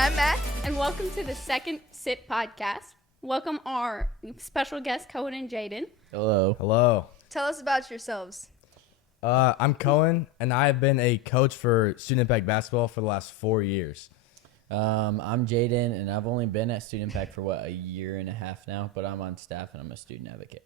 I'm Matt. And welcome to the Second Sit podcast. Welcome our special guests, Cohen and Jaden. Hello. Hello. Tell us about yourselves. I'm Cohen, and I have been a coach for Student Impact Basketball for the last 4 years. I'm Jaden, and I've only been at Student Impact for, a year and a half now, but I'm on staff, and I'm a student advocate.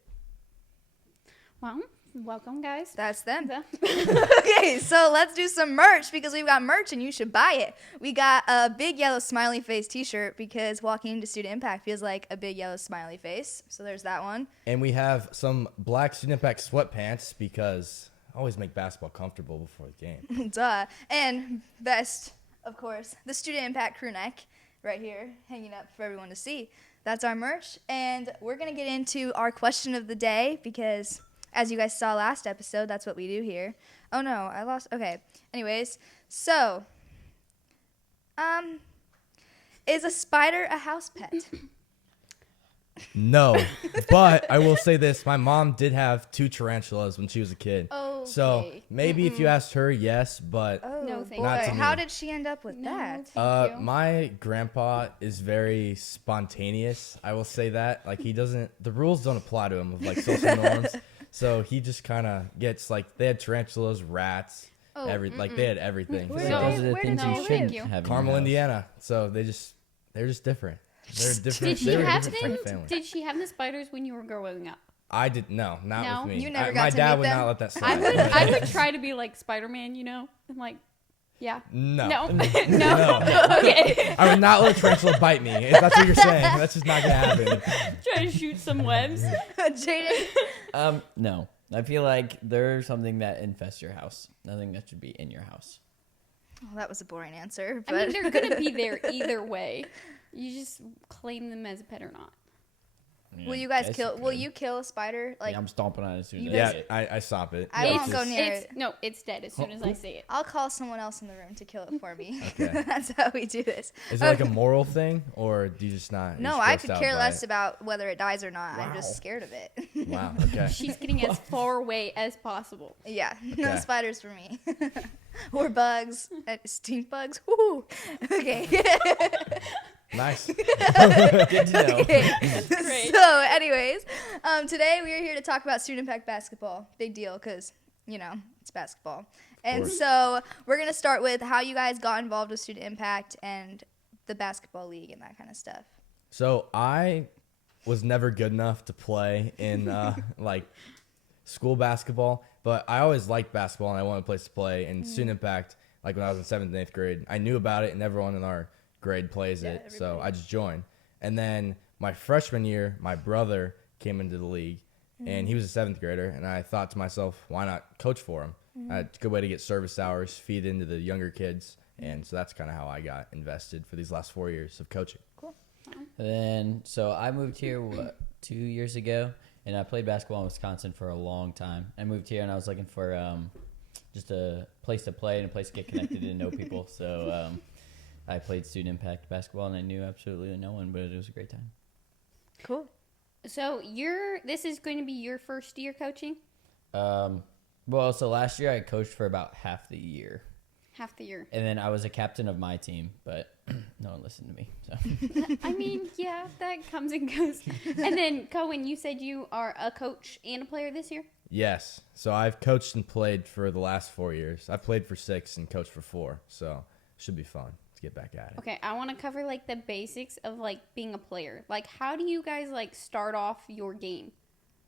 Well, welcome, guys. That's them. Okay, so let's do some merch because we've got merch and you should buy it. We got a big yellow smiley face t-shirt because walking into Student Impact feels like a big yellow smiley face. So there's that one. And we have some black Student Impact sweatpants because I always make basketball comfortable before the game. Duh. And best, of course, the Student Impact crew neck right here hanging up for everyone to see. That's our merch. And we're going to get into our question of the day because, as you guys saw last episode, that's what we do here. Oh, no, I lost. Okay. Anyways, so, is a spider a house pet? No, but I will say this. My mom did have 2 tarantulas when she was a kid. Okay. So maybe if you asked her, yes, but Oh, No, thank boy. Not to me. How did she end up with No, that? thank you. my grandpa is very spontaneous. I will say that. Like, the rules don't apply to him of like social norms. So he just kind of gets they had tarantulas, rats, Oh, they had everything. Where So did those they- are the where things did you they shouldn't live? have in your Carmel, house. Indiana. So they're just different. They're different. Did she they were a have different them? family. Did she have the spiders when you were growing up? I did not No? with me. You never My got to dad meet would them? not let that I slide. would. I would try to be like Spider-Man, and like, yeah. No. No. No. Okay. I would not let a tarantula bite me. If that's what you're saying, that's just not gonna happen. Try to shoot some webs. Jaden? No. I feel like there's something that infests your house. Nothing that should be in your house. Well, that was a boring answer. I But mean, they're gonna be there either way. You just claim them as a pet or not. will you guys Guess kill? Will could. you kill a spider? Like, Yeah, I'm stomping on it as soon You as I Yeah, see it. I stop it. I It's won't go just- near it. No, it's dead as soon as I say it. I'll call someone else in the room to kill it for me. Okay. That's how we do this. Is it like a moral thing, or do you just not? No, you're I just could grossed out care by less it? about whether it dies or not. I'm just Wow. scared of it. Wow. Okay. She's getting as far away as possible. Yeah, no Okay. spiders for me. Or bugs. Stink bugs. Woo. Okay. Nice. Good to know. Okay. Great. So, anyways, today we are here to talk about Student Impact basketball. Big deal because, it's basketball. And course. so we're going to start with how you guys got involved with Student Impact and the basketball league and that kind of stuff. So I was never good enough to play in school basketball, but I always liked basketball and I wanted a place to play. And Student Impact, like when I was in 7th and 8th grade, I knew about it and everyone in our grade plays it, so everybody. I just joined. And then my freshman year, my brother came into the league, and he was a 7th grader, and I thought to myself, why not coach for him? It's a good way to get service hours, feed into the younger kids, and so that's kind of how I got invested for these last 4 years of coaching. And then, so I moved here, 2 years ago, and I played basketball in Wisconsin for a long time. I moved here, and I was looking for just a place to play and a place to get connected and know people. So I played Student Impact basketball, and I knew absolutely no one, but it was a great time. Cool. So this is going to be your first year coaching? Well, so last year I coached for about half the year, Half the year. and then I was a captain of my team, but no one listened to me. So I mean, yeah, that comes and goes. And then, Cohen, you said you are a coach and a player this year? Yes, so I've coached and played for the last 4 years. I've played for 6 and coached for 4, so should be fun to get back at it. Okay, I want to cover, the basics of, being a player. How do you guys, start off your game?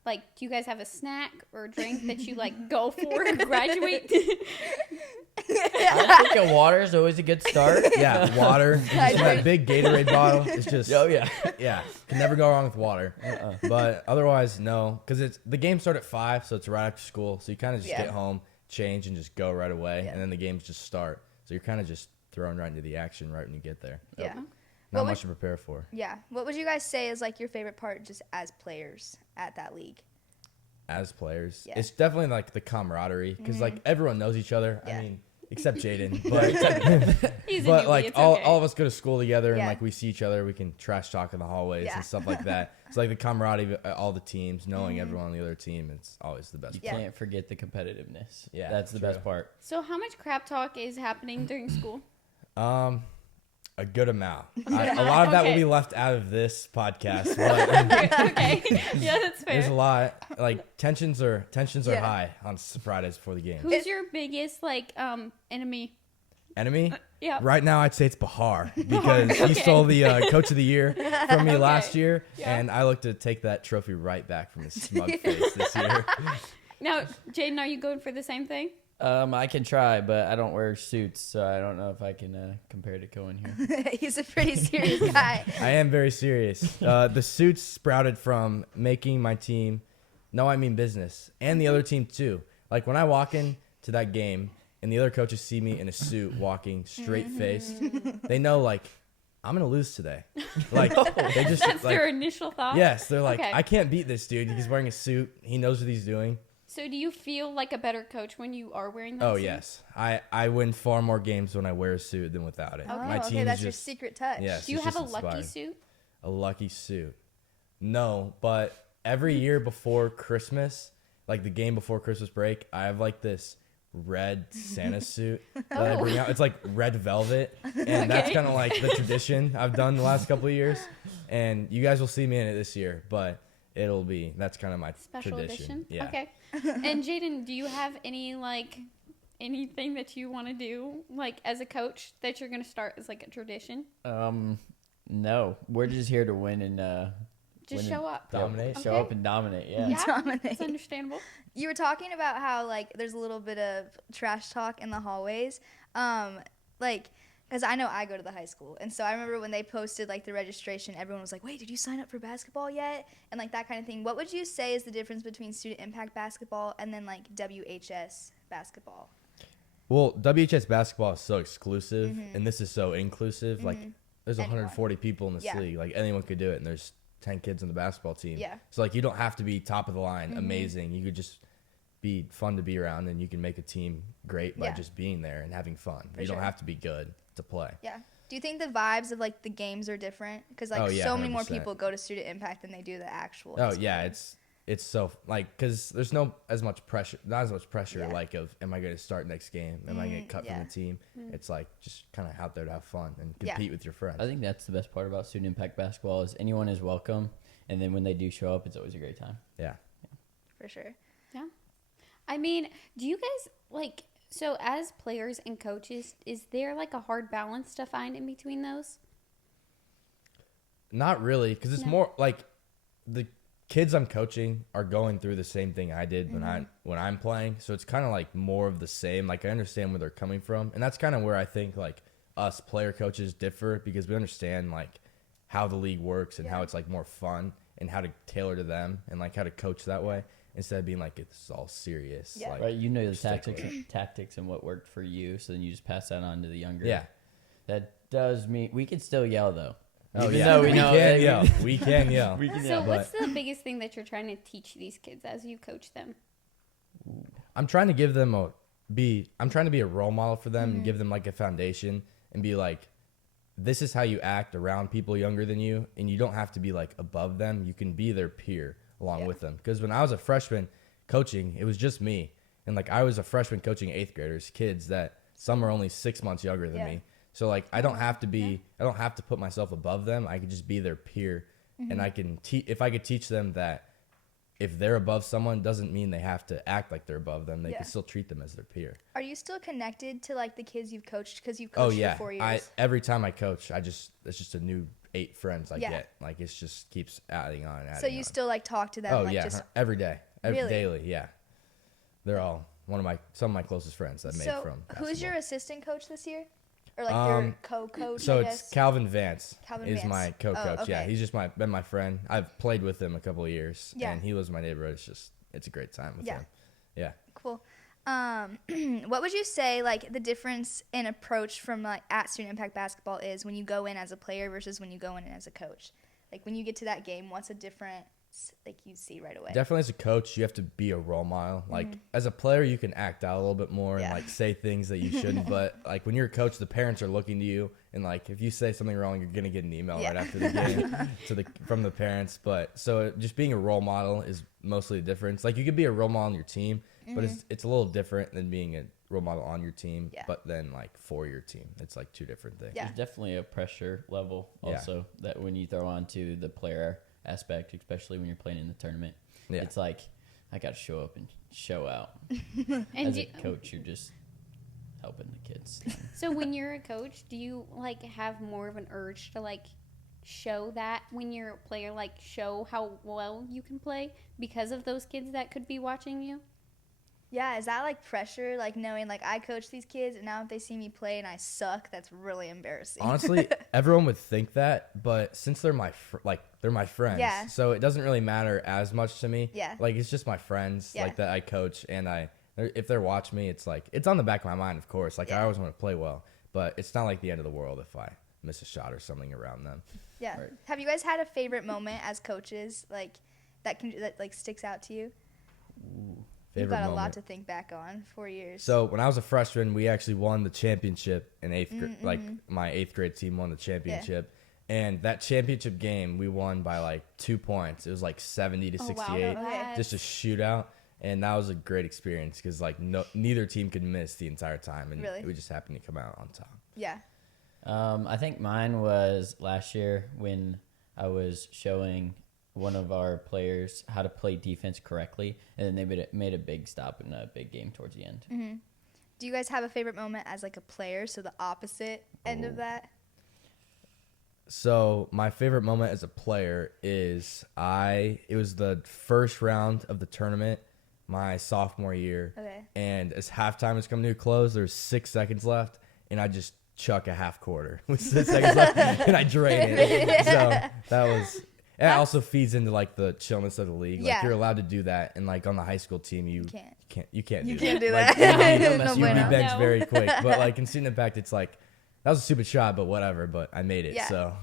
Do you guys have a snack or a drink that you, go for to graduate? I think water is always a good start. Yeah, water. Just that big Gatorade bottle. It's just Oh yeah. yeah, can never go wrong with water. But otherwise, no, because the game starts at 5, so it's right after school. So you kind of just get home, change, and just go right away, and then the games just start. So you're kind of just thrown right into the action right when you get there. Yeah. Not much to prepare for. Yeah. What would you guys say is your favorite part just as players at that league? As players, Yeah. it's definitely the camaraderie because everyone knows each other. Yeah. I mean, except Jaden, but He's a but newbie, it's all okay. of us go to school together Yeah. and we see each other. We can trash talk in the hallways Yeah. and stuff like that. It's the camaraderie of all the teams, knowing everyone on the other team. It's always the best. You Yeah. can't forget the competitiveness. Yeah, That's the true. best part. So how much crap talk is happening during school? A good amount. A lot of that will Okay. be left out of this podcast, but Okay. Yeah, that's fair. there's a lot. Like tensions are Yeah. high on Fridays before the game. Who's your biggest enemy? Enemy? Yeah. Right now, I'd say it's Bahar because he stole the coach of the year from me last year, Yeah. and I look to take that trophy right back from his smug face this year. Now, Jaden, are you going for the same thing? I can try, but I don't wear suits, so I don't know if I can compare to Cohen here. He's a pretty serious guy. I am very serious. The suits sprouted from making my team know I mean business, and the other team too. Like when I walk in to that game, and the other coaches see me in a suit walking straight faced, they know like I'm gonna lose today. Like they just That's like their initial thought? yes, they're like Okay. I can't beat this dude. He's wearing a suit. He knows what he's doing. So do you feel like a better coach when you are wearing that Oh suit? yes, I win far more games when I wear a suit than without it. Oh, My team okay, that's is your just secret touch. yes. Do you it's have a just lucky inspired. suit? A lucky suit. No, but every year before Christmas, like the game before Christmas break, I have like this red Santa suit that I bring out. It's like red velvet, and that's Okay. kind of like the tradition I've done the last couple of years. And you guys will see me in it this year, but that's kind of my Special tradition. edition? Yeah. Okay. And Jaden, do you have anything that you want to do like as a coach that you're going to start as like a tradition? No, we're just here to win and Just win show and up. Dominate. Show Okay. up and dominate. Yeah. Yeah, Dominate. it's understandable. You were talking about how like there's a little bit of trash talk in the hallways, like because I know I go to the high school, and so I remember when they posted like the registration, everyone was like, "Wait, did you sign up for basketball yet?" And like that kind of thing. What would you say is the difference between student impact basketball and then like WHS basketball? Well, WHS basketball is so exclusive, and this is so inclusive. Like, there's Anyone. 140 people in this Yeah. league. Like, anyone could do it, and there's 10 kids on the basketball team. Yeah. So, like, you don't have to be top of the line, amazing. You could just be fun to be around, and you can make a team great by Yeah. just being there and having fun. For you sure. don't have to be good to play. Yeah. Do you think the vibes of like the games are different? Because like Oh, yeah, so many more 100%. people go to student impact than they do the actual. Oh, high school yeah, game. it's so, like, because there's not as much pressure, Yeah. like, of, am I going to start next game? Am I going to get cut yeah. from the team? It's, like, just kind of out there to have fun and Yeah. compete with your friends. I think that's the best part about student impact basketball is anyone is welcome, and then when they do show up, it's always a great time. Yeah. For sure. Yeah. I mean, do you guys so as players and coaches, is there like a hard balance to find in between those? Not really, because it's No. more like the kids I'm coaching are going through the same thing I did when I'm playing. So it's kind of like more of the same. Like I understand where they're coming from, and that's kind of where I think like us player coaches differ because we understand like how the league works and how it's like more fun and how to tailor to them and like how to coach that way instead of being like it's all serious. Yeah. Like, Right, you know the stick tactics and what worked for you, so then you just pass that on to the younger. Yeah. That does mean we can still yell though. Oh Even yeah, though we know can that yell. We can yell. we can So yell. what's the biggest thing that you're trying to teach these kids as you coach them? I'm trying to give them I'm trying to be a role model for them and give them like a foundation and be like, this is how you act around people younger than you, and you don't have to be like above them. You can be their peer along with them. Because when I was a freshman coaching, it was just me, and like I was a freshman coaching 8th graders, kids that some are only 6 months younger than me. So like I don't have to put myself above them. I could just be their peer, and I can if I could teach them that if they're above someone doesn't mean they have to act like they're above them. They Yeah. can still treat them as their peer. Are you still connected to like the kids you've coached? Because you've Oh coached yeah, for 4 years. every time I coach, it's just a new 8 friends I Yeah. get. Like it just keeps adding on and adding So you on. still like talk to them? Oh like, yeah, Just, every day, Really? daily. Yeah, they're all some of my closest friends that I made so from. who's your basketball. assistant coach this year? Or like your co-coach? So I it's guess? Calvin Vance Calvin is Vance. my co-coach. Oh, Yeah, okay. he's just been my friend. I've played with him a couple of years, Yeah. and he lives in my neighborhood. It's a great time with Yeah. him. Yeah. Cool. What would you say like the difference in approach from like at student impact basketball is when you go in as a player versus when you go in as a coach? Like when you get to that game, what's a difference like you see right away? Definitely as a coach, you have to be a role model. Like as a player, you can act out a little bit more Yeah. and like say things that you shouldn't. But like when you're a coach, the parents are looking to you, and like if you say something wrong, you're gonna get an email Yeah. right after the game from the parents. But so just being a role model is mostly the difference. Like you could be a role model on your team, but it's a little different than being a role model on your team, Yeah. but then like for your team. It's like two different things. Yeah. There's definitely a pressure level also that when you throw onto the player aspect, especially when you're playing in the tournament. Yeah. It's like I got to show up and show out. And As a coach, you're just helping the kids. so when you're a coach, do you like have more of an urge to like show that when you're a player, like show how well you can play because of those kids that could be watching you? Yeah, is that like pressure, like knowing like I coach these kids and now if they see me play and I suck, that's really embarrassing. Honestly, everyone would think that, but since they're they're my friends, Yeah. so it doesn't really matter as much to me. Yeah. Like it's just my friends, Yeah. like that I coach, and if they're watching me, it's like it's on the back of my mind, of course. Like I always want to play well, but it's not like the end of the world if I miss a shot or something around them. Yeah. Right. Have you guys had a favorite moment as coaches, like that like sticks out to you? You've Favorite got a moment. lot to think back on. 4 years. So when I was a freshman, we actually won the championship in eighth grade. Like my 8th grade team won the championship. And that championship game, we won by like 2 points. It was like 70 to 68, Okay. just a shootout. And that was a great experience because like neither team could miss the entire time, and Really? we just happened to come out on top. Yeah. I think mine was last year when I was showing one of our players how to play defense correctly, and then they made a big stop in a big game towards the end. Do you guys have a favorite moment as like a player? So the opposite end of that. So my favorite moment as a player is it was the first round of the tournament my sophomore year. Okay. And as halftime was coming to a close, there's 6 seconds left, and I just chuck a half quarter with 6 seconds left, and I drain it. So that was. And it also feeds into like the chillness of the league. Like Yeah. you're allowed to do that, and like on the high school team, you can't You do can't that. do Like, that. No you'd be bueno. benched No. very quick. But like in student impact, it's like that was a stupid shot, but whatever. But I made it. Yeah. So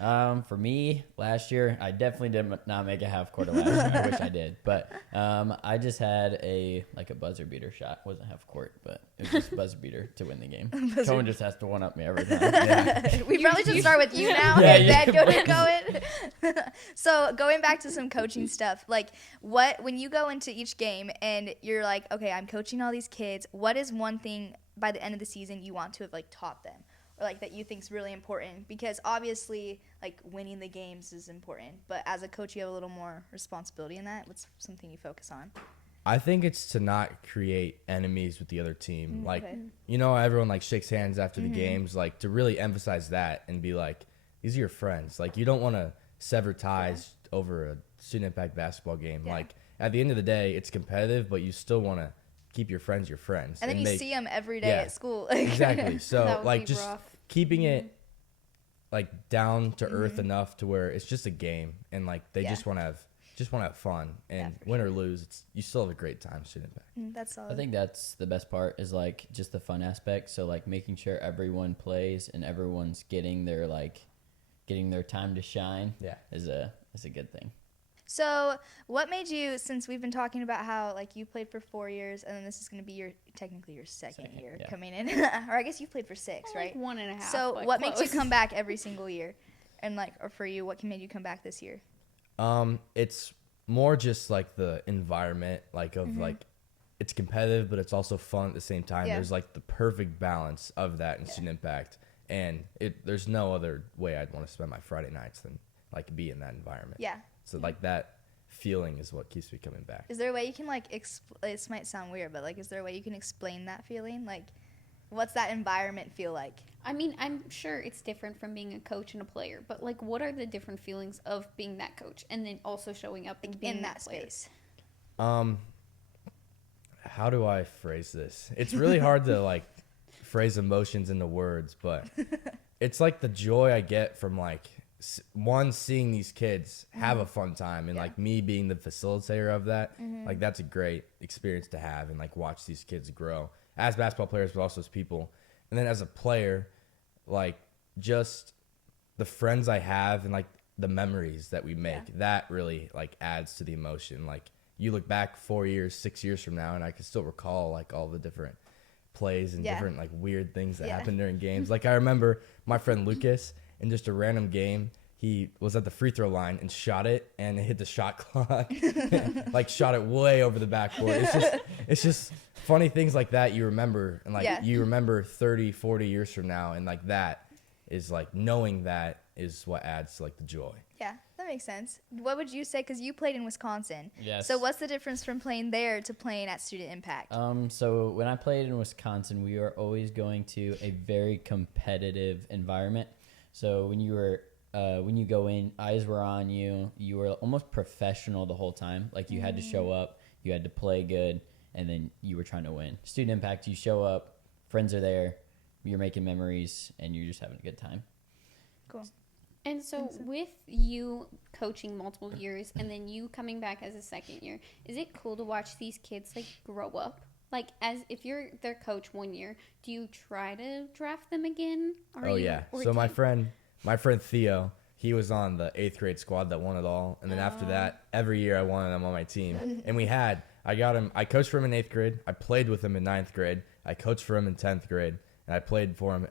For me, last year, I definitely did not make a half quarter last year. I wish I did. But I just had a buzzer beater shot. It wasn't half court, but it was just buzzer beater to win the game. Cohen just has to one-up me every time. Yeah. We probably should start with you now Yeah, and then you go to can. Cohen. So going back to some coaching stuff, like when you go into each game and you're like, okay, I'm coaching all these kids, what is one thing by the end of the season you want to have like taught them? Or like that you think is really important? Because obviously like winning the games is important, but as a coach you have a little more responsibility in that. What's something you focus on? I think it's to not create enemies with the other team. Like, okay. you know, everyone like shakes hands after the games, like to really emphasize that and be like, these are your friends. Like, you don't want to sever ties over a student impact basketball game. Yeah. Like, at the end of the day, it's competitive, but you still want to keep your friends your friends. And then you see them every day yeah. at school. Exactly. That So, would like, be just rough. keeping it like down to earth enough to where it's just a game, and like they Yeah. just want to have fun, and for win or lose, you still have a great time student impact. That's solid. I think that's the best part is like just the fun aspect. So like making sure everyone plays and everyone's getting their time to shine. Yeah. is a good thing. So, what made you, since we've been talking about how like you played for 4 years, and then this is going to be technically your second year yeah. coming in, or I guess you played for 6, right? Like 1.5. So, but what makes you close. come back every single year, and like, or for you, what made you come back this year? It's more just like the environment, like of like it's competitive, but it's also fun at the same time. Yeah. There's like the perfect balance of that in student impact, and there's no other way I'd want to spend my Friday nights than like be in that environment. Yeah. So like that feeling is what keeps me coming back. Is there a way you can like this might sound weird, but like, is there a way you can explain that feeling? Like, what's that environment feel like? I mean, I'm sure it's different from being a coach and a player, but like, what are the different feelings of being that coach and then also showing up and being in that player? space? How do I phrase this? It's really hard to like phrase emotions into words, but it's like the joy I get from like seeing these kids have a fun time, and like me being the facilitator of that, like that's a great experience to have, and like watch these kids grow as basketball players, but also as people. And then as a player, like just the friends I have and like the memories that we make, that really like adds to the emotion. Like you look back 4 years, 6 years from now, and I can still recall like all the different plays and different like weird things that happen during games. Like I remember my friend Lucas in just a random game, he was at the free throw line and shot it, and it hit the shot clock. Like, shot it way over the backboard. It's just funny things like that you remember. And, like, you remember 30, 40 years from now. And, like, that is, like, knowing that is what adds to, like, the joy. Yeah, that makes sense. What would you say? Because you played in Wisconsin. Yes. So what's the difference from playing there to playing at Student Impact? So when I played in Wisconsin, we were always going to a very competitive environment. So when you go in, eyes were on you. You were almost professional the whole time. Like, you had to show up, you had to play good, and then you were trying to win. Student Impact, you show up, friends are there, you're making memories, and you're just having a good time. Cool. And so with you coaching multiple years and then you coming back as a second year, is it cool to watch these kids, like, grow up? Like, as if you're their coach 1 year, do you try to draft them again? So my friend Theo, he was on the 8th grade squad that won it all. And then after that, every year I wanted him on my team. And I coached for him in 8th grade. I played with him in 9th grade. I coached for him in 10th grade. And I played for him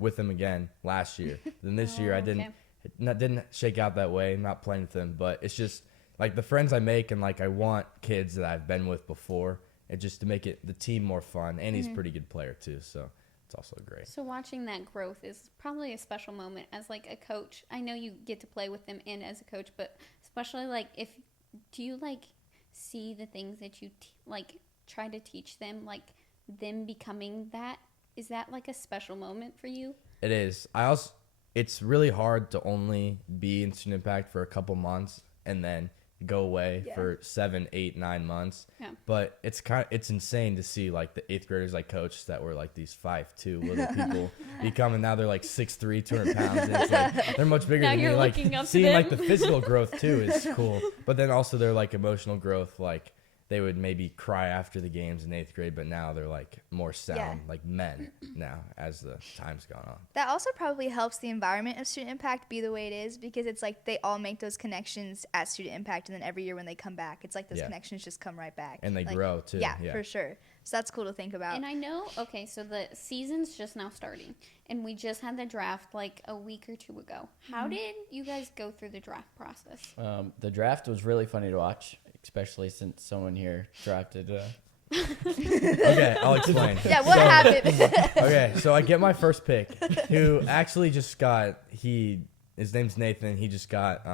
with him again last year. Then this year it didn't shake out that way. I'm not playing with him. But it's just, like, the friends I make, and, like, I want kids that I've been with before. And just to make the team more fun. And he's a pretty good player, too. So it's also great. So watching that growth is probably a special moment as, like, a coach. I know you get to play with them and as a coach, but especially, like, do you, like, see the things that you, like, try to teach them, like, them becoming that? Is that, like, a special moment for you? It is. It's really hard to only be in Student Impact for a couple months and then go away for 7, 8, 9 months. Yeah. But it's insane to see, like, the 8th graders I coached that were, like, these 5'2" little people become, and now they're, like, 6'3", 200 pounds. And it's like, they're much bigger now than me. You're Like, looking up seeing, to them. like, the physical growth too is cool. But then also their, like, emotional growth, like, they would maybe cry after the games in 8th grade, but now they're, like, more sound, like, men now as the time's gone on. That also probably helps the environment of Student Impact be the way it is, because it's like they all make those connections at Student Impact, and then every year when they come back, it's like those connections just come right back. And they like, grow, too. Yeah, for sure. So that's cool to think about. And I know, so the season's just now starting, and we just had the draft, like, a week or 2 ago. How did you guys go through the draft process? The draft was really funny to watch, especially since someone here drafted. Okay, I'll explain. Yeah, what happened? Okay, so I get my first pick, who actually just his name's Nathan. He just got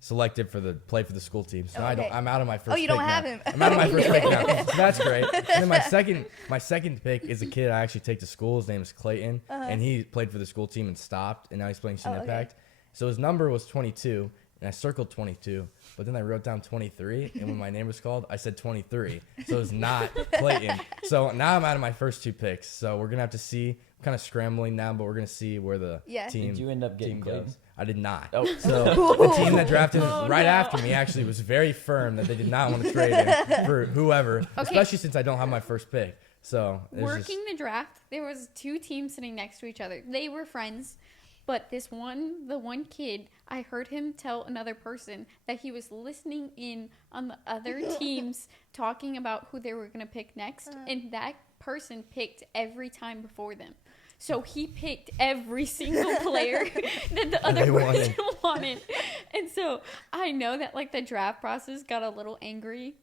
selected play for the school team. So I'm out of my first pick. Oh, you don't have now. him. I'm out of my first pick now. So that's great. And then my second pick is a kid I actually take to school. His name is Clayton, and he played for the school team and stopped, and now he's playing Student Impact. So his number was 22. And I circled 22, but then I wrote down 23, and when my name was called, I said 23. So it's not Clayton. So now I'm out of my first 2 picks. So we're going to have to see. I'm kind of scrambling now, but we're going to see where the team Did you end up getting Clayton? I did not. Oh. So the team that drafted after me actually was very firm that they did not want to trade him for whoever, especially since I don't have my first pick. So working the draft, there was 2 teams sitting next to each other. They were friends. But the one kid, I heard him tell another person that he was listening in on the other teams talking about who they were going to pick next. And that person picked every time before them. So he picked every single player that the other person wanted. And so I know that, like, the draft process got a little angry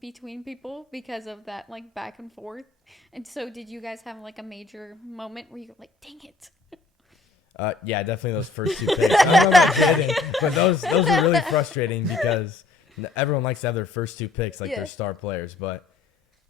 between people because of that, like, back and forth. And so did you guys have, like, a major moment where you were like, dang it? Yeah, definitely those first 2 picks. I don't know about Jaden, but those are really frustrating because everyone likes to have their first 2 picks like their star players, but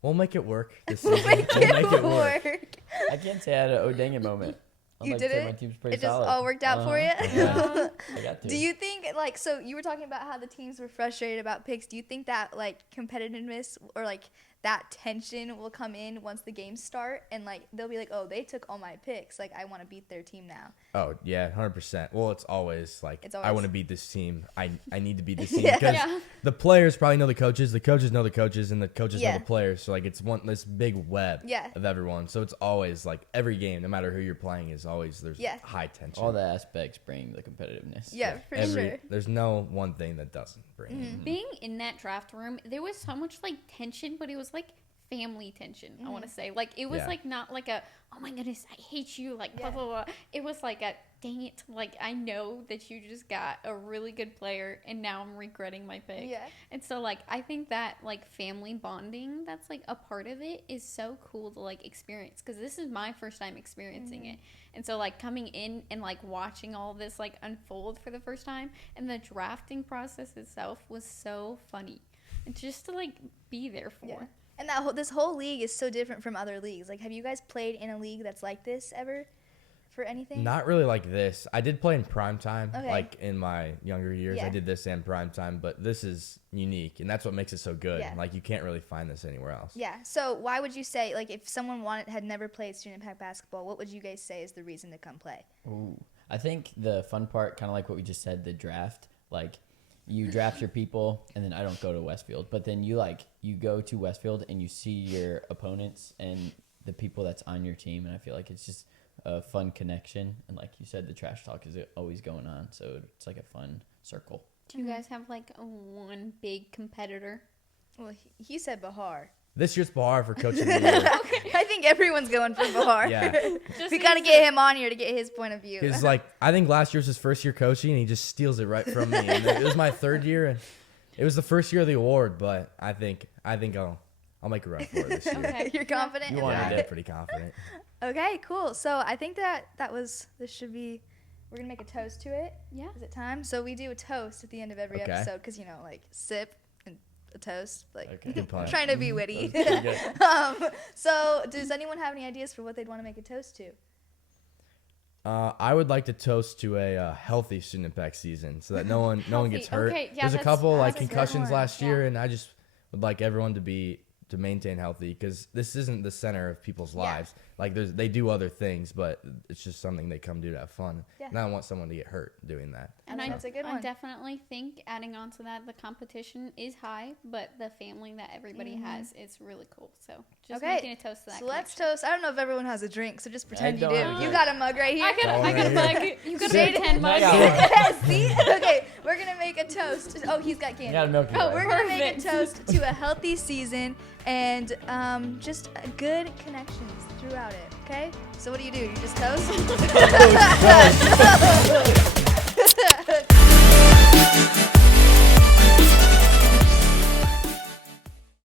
we'll make it work this season. We'll make it work. I can't say I had an oh dang it moment. You did it? My team's pretty it just solid. all worked out for you? Yeah, I got to. Do you think, like, so you were talking about how the teams were frustrated about picks. Do you think that, like, competitiveness or, like, that tension will come in once the games start, and, like, they'll be like, oh, they took all my picks, like, I want to beat their team now? Oh yeah, 100%. Well, it's always like, I want to beat this team. I need to beat this team Yeah. because Yeah. the players probably know the coaches know the coaches, and the coaches know the players. So, like, it's this big web of everyone. So it's always like every game, no matter who you're playing, is always there's high tension. All the aspects bring the competitiveness. Yeah, for sure. There's no one thing that doesn't bring it. Being in that draft room, there was so much, like, tension, but it was like family tension. I want to say, like, it was like not like a, oh my goodness, I hate you, like blah blah blah. It was like a dang it, like, I know that you just got a really good player, and now I'm regretting my pick. Yeah. And so, like, I think that, like, family bonding, that's, like, a part of it is so cool to, like, experience. Because this is my first time experiencing it. And so, like, coming in and, like, watching all this, like, unfold for the first time, and the drafting process itself was so funny. And just to, like, be there for. Yeah. And this whole league is so different from other leagues. Like, have you guys played in a league that's like this ever for anything? Not really like this. I did play in prime time, Okay. like in my younger years. Yeah. I did this in prime time, but this is unique, and that's what makes it so good. Yeah. Like, you can't really find this anywhere else. Yeah. So why would you say, like, if someone had never played student impact basketball, what would you guys say is the reason to come play? Ooh. I think the fun part, kind of like what we just said, the draft, like you draft your people, and then I don't go to Westfield, but then you go to Westfield and you see your opponents and the people that's on your team, and I feel like it's just a fun connection. And like you said, the trash talk is always going on, so it's like a fun circle. Do you guys have, like, one big competitor? Well, he said Bahar. This year's Bahar for coach of the year. I think everyone's going for Bahar. Yeah. We got to get him on here to get his point of view. Because, like, I think last year was his first year coaching, and he just steals it right from me. And it was my third year, and it was the first year of the award, but I think I'll make a run for it this year. Okay. You're confident You in wanted that? I'm pretty confident. Okay, cool. So I think this should be, we're going to make a toast to it. Yeah. Is it time? So we do a toast at the end of every Okay. episode because, like, sip and a toast. Like, Okay. Good plan. trying to be witty. That was pretty good. So does anyone have any ideas for what they'd want to make a toast to? I would like to toast to a healthy student impact season so that no one gets hurt. Okay, yeah, There's a that's- couple like that's a good concussions one. last Yeah. year, and I just would like everyone to maintain healthy because this isn't the center of people's Yeah. lives. Like they do other things, but it's just something they come do to have fun. Yeah. And I don't want someone to get hurt doing that. And think that's a good I one. definitely think adding on to that, the competition is high, but the family that everybody has is really cool. So just Okay. making a toast to that. So let's connection. toast. I don't know if everyone has a drink, so just pretend you don't do. have a You drink. got a mug right here. I got a mug. You got a Sit. 10 mug. I got one. See? Okay, we're going to make a toast. Oh, he's got candy. You gotta milk it. Oh, right? We're going to make a Perfect. toast to a healthy season and just good connections throughout it, okay? So what do? You just toast?